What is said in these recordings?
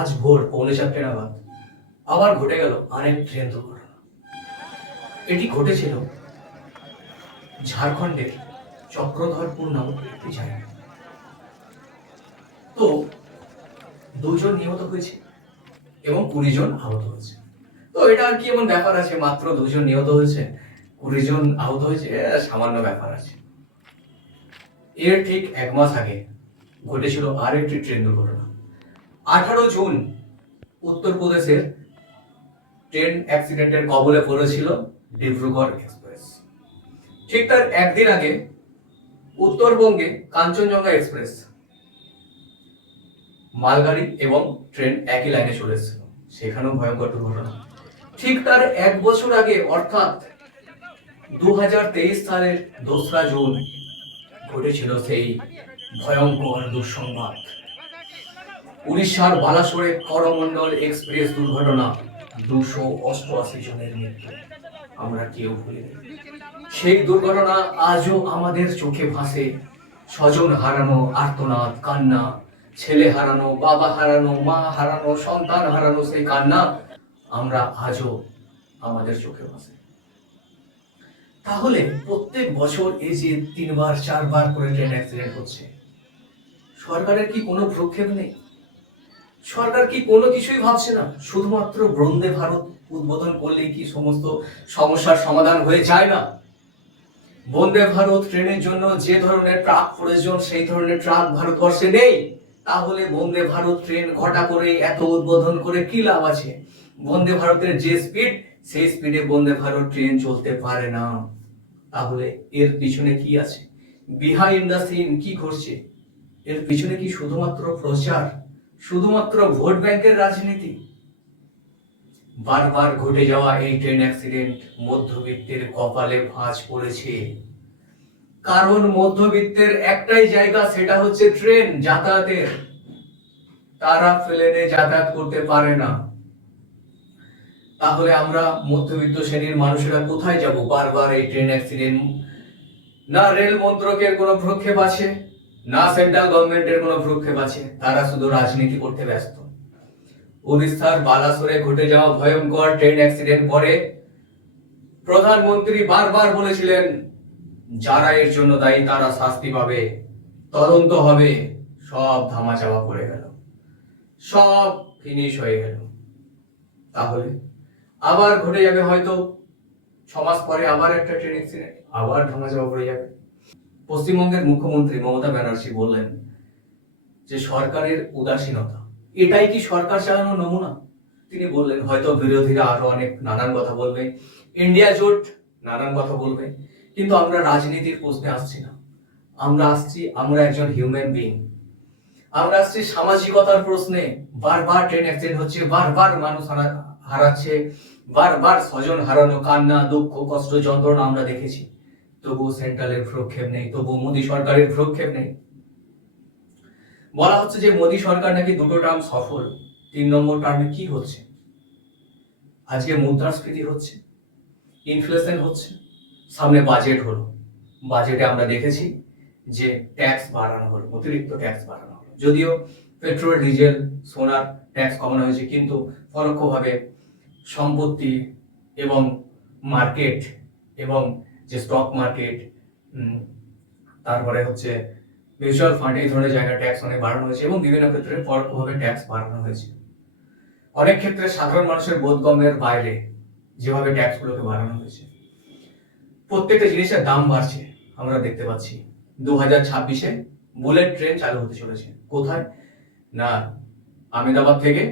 আজ ভোর 4:45 নাগাদ আবার ঘটে গেল আরেক ট্রেন দুর্ঘটনা। এটি ঘটেছিল ঝাড়খণ্ডের চক্রধরপুর নামক একটি জায়গায়। তো 2 জন নিহত হয়েছে এবং 20 জন আহত হয়েছে। তো এটা আর কি এমন ব্যাপার আছে, মাত্র 2 জন নিহত হয়েছে, 20 জন আহত হয়েছে, সামান্য ব্যাপার আছে। এর ঠিক 1 মাস আগে ঘটেছিল আরেকটি ট্রেন দুর্ঘটনা। 18 জুন উত্তরপ্রদেশের ট্রেন অ্যাক্সিডেন্টের কবলে পড়েছিল ডিব্রুগড় এক্সপ্রেস। ঠিক তার একদিন আগে উত্তরবঙ্গে কাঞ্চনজঙ্ঘা এক্সপ্রেস মালগাড়ি এবং ট্রেন একই লাইনে চলে এসেছিল, সেখানেও ভয়ঙ্কর দুর্ঘটনা। ঠিক তার 1 বছর আগে অর্থাৎ 2023 সালের 2রা জুন ঘটেছিল সেই ভয়ঙ্কর দুঃসংবাদ। উড়িষ্যার বালাসোরে করমণ্ডল এক্সপ্রেস দুর্ঘটনা, 288 জনের মৃত্যু। আমরা কেউ ভুলিনি সেই দুর্ঘটনা। আজও আমাদের চোখে ভাসে স্বজন হারানো, আর্তনাদ, কান্না, ছেলে হারানো, বাবা হারানো, মা হারানো, সন্তান হারানো, সেই কান্না আমরা আজও আমাদের চোখে ভাসে। তাহলে প্রত্যেক বছর এই যে 3বার 4বার করে ট্রেন অ্যাক্সিডেন্ট হচ্ছে, সরকারের কি কোনো ভ্রুক্ষেপ নেই? সরকার কি কোনো কিছুই ভাবছে না? শুধুমাত্র বন্দে ভারত উদ্বোধন করলেই কি সমস্ত সমস্যার সমাধান হয়ে যায় না? বন্দে ভারত ট্রেনের জন্য যে ধরনের ট্রাক প্রয়োজন সেই ধরনের ট্রাক ভারতবর্ষে নেই। তাহলে বন্দে ভারত ট্রেন ঘটা করে এত উদ্বোধন করে কি লাভ আছে? বন্দে ভারতের যে স্পিড, সেই স্পিডে বন্দে ভারত ট্রেন চলতে পারে না। তাহলে এর পিছনে কি আছে? বিহাইন্ড দ্য সিন কি ঘটছে? এর পিছনে কি শুধুমাত্র প্রচার, শুধুমাত্র ভোট ব্যাংকের রাজনীতি? বারবার ঘটে যাওয়া এই ট্রেন অ্যাক্সিডেন্ট মধ্যবিত্তের কপালে ভাঁজ পড়েছে। কারণ মধ্যবিত্তের একটাই জায়গা, সেটা হচ্ছে ট্রেন যাতায়াতের। তারা প্লেনে যাতায়াত করতে পারে না। তাহলে আমরা মধ্যবিত্ত শ্রেণীর মানুষেরা কোথায় যাব? বারবার এই ট্রেন অ্যাক্সিডেন্ট। না রেল মন্ত্রকের কোনো ভ্রুক্ষেপ আছে, না সেন্ট্রাল গভর্নমেন্টের কোনো ভ্রুক্ষেপ আছে। তারা শুধু রাজনীতি করতে ব্যস্ত। উড়িষ্যার বালাসোরে ঘটে যাওয়া ভয়ঙ্কর ট্রেন অ্যাক্সিডেন্ট পরে প্রধানমন্ত্রী বারবার বলেছিলেন, যারা এর জন্য দায়ী তারা শাস্তি পাবে, তদন্ত হবে। সব ধামাচাপা পড়ে গেল, সব ফিনিশ হয়ে গেল। তাহলে আবার ঘটে যাবে হয়তো 6 মাস পরে আবার একটা ট্রেন অ্যাক্সিডেন্ট, আবার ধামাচাপা পড়ে যাবে। পশ্চিমবঙ্গের মুখ্যমন্ত্রী মমতা ব্যানার্জি বললেন যে সরকারের উদাসীনতা, এটাই কি সরকার চালানোর নমুনা? তিনি বললেন হয়তো বিরোধীরা আরো অনেক নানান কথা বলবে, ইন্ডিয়া জোট নানান কথা বলবে, কিন্তু আমরা রাজনীতির প্রশ্নে আসছি না। আমরা একজন হিউম্যান বিং। আমরা আসছি সামাজিকতার প্রশ্নে। বারবার ট্রেন অ্যাক্সিডেন্ট হচ্ছে, বারবার মানুষ হারাচ্ছে, বারবার স্বজন হারানো, কান্না, দুঃখ, কষ্ট, যন্ত্রণা আমরা দেখেছি। তবুও সেন্ট্রালের ভ্রুক্ষেপ নেই, তবুও মোদী সরকারের ভ্রুক্ষেপ নেই। বলা হচ্ছে যে মোদী সরকার নাকি 2টো টার্ম সফল, 3 নম্বর টার্মে কি হচ্ছে? আজকে মুদ্রাস্ফীতি হচ্ছে, ইনফ্লেশন হচ্ছে, সামনে বাজেট হলো। বাজেটে আমরা দেখেছি যে ট্যাক্স বাড়ানো হলো, অতিরিক্ত ট্যাক্স বাড়ানো হলো। যদিও পেট্রোল, ডিজেল, সোনার ট্যাক্স কমানো হয়েছে, কিন্তু পরোক্ষভাবে সম্পত্তি এবং মার্কেট এবং যে স্টক মার্কেট, তারপরে হচ্ছে মিউচুয়াল ফান্ড, এই ধরনের জায়গায় ট্যাক্স অনেক বাড়ানো হয়েছে এবং বিভিন্ন ক্ষেত্রে পরোক্ষভাবে ট্যাক্স বাড়ানো হয়েছে। অনেক ক্ষেত্রে সাধারণ মানুষের বোধগম্যের বাইরে যেভাবে ট্যাক্সগুলোকে বাড়ানো হয়েছে। প্রত্যেকটা জিনিসের দাম বাড়ছে আমরা দেখতে পাচ্ছি। 2026-এ বুলেট ট্রেন চালু হতে চলেছে। কোথায়? না আহমেদাবাদ থেকে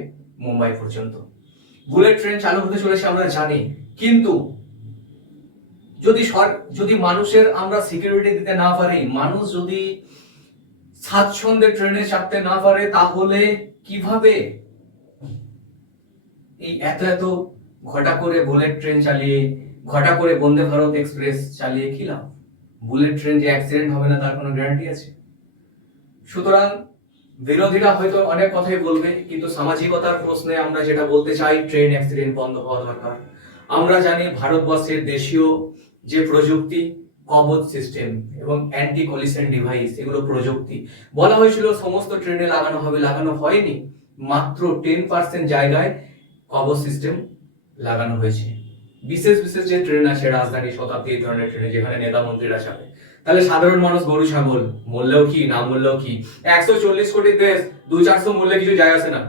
মুম্বাই পর্যন্ত বুলেট ট্রেন চালু হতে চলেছে আমরা জানি, কিন্তু যদি মানুষের আমরা সিকিউরিটি দিতে না পারি, মানুষ যদি স্বাচ্ছন্দ্যে ট্রেনে চাপতে না পারে, তাহলে কিভাবে এই এত ঘটা করে বুলেট ট্রেন চালিয়ে, ঘটা করে বন্দে ভারত এক্সপ্রেস চালিয়ে কি লাভ? বুলেট ট্রেন যে অ্যাক্সিডেন্ট হবে না তার কোনো গ্যারান্টি আছে? সুতরাং বিরোধীরা হয়তো অনেক কথাই বলবে, কিন্তু সামাজিকতার প্রশ্নে আমরা যেটা বলতে চাই, ট্রেন অ্যাক্সিডেন্ট বন্ধ হওয়া দরকার। আমরা জানি ভারতবর্ষের দেশীয় যে প্রযুক্তি, কবচ সিস্টেম এবং অ্যান্টি কলিশন ডিভাইস, এগুলো প্রযুক্তি বলা হয়েছিল সমস্ত ট্রেনে লাগানো হবে, লাগানো হয়নি। মাত্র 10% জায়গায় কভার সিস্টেম লাগানো হয়েছে। বিশেষ বিশেষ যে ট্রেন আছে, রাজধানী, শতাব্দী, এই ধরনের ট্রেনে যেখানে নেতা মন্ত্রীরা চাপে, তাহলে সাধারণ মানুষ গরু ছাগল মরলেও কি না মরলেও কি, 140 কোটির দেশ, 200-400 মরলে কিছু যায় আসে না।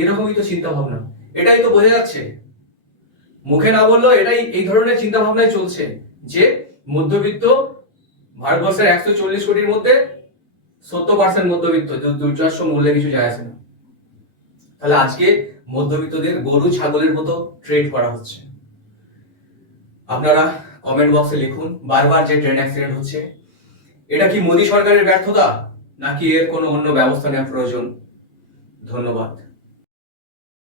এরকমই তো চিন্তা ভাবনা, এটাই তো বোঝা যাচ্ছে, মুখে না বললেও এটাই, এই ধরনের চিন্তা ভাবনাই চলছে যে মধ্যবিত্ত ভারতবর্ষের 140 কোটির মধ্যে 70% মধ্যবিত্ত, 200-400 মূল্যে কিছু যায় আসে না। তাহলে আজকে মধ্যবিত্তদের গরু ছাগলের মতো ট্রেড করা হচ্ছে। আপনারা কমেন্ট বক্সে লিখুন, বারবার যে ট্রেন অ্যাক্সিডেন্ট হচ্ছে, এটা কি মোদী সরকারের ব্যর্থতা নাকি এর কোনো অন্য ব্যবস্থা নেওয়া প্রয়োজন? ধন্যবাদ।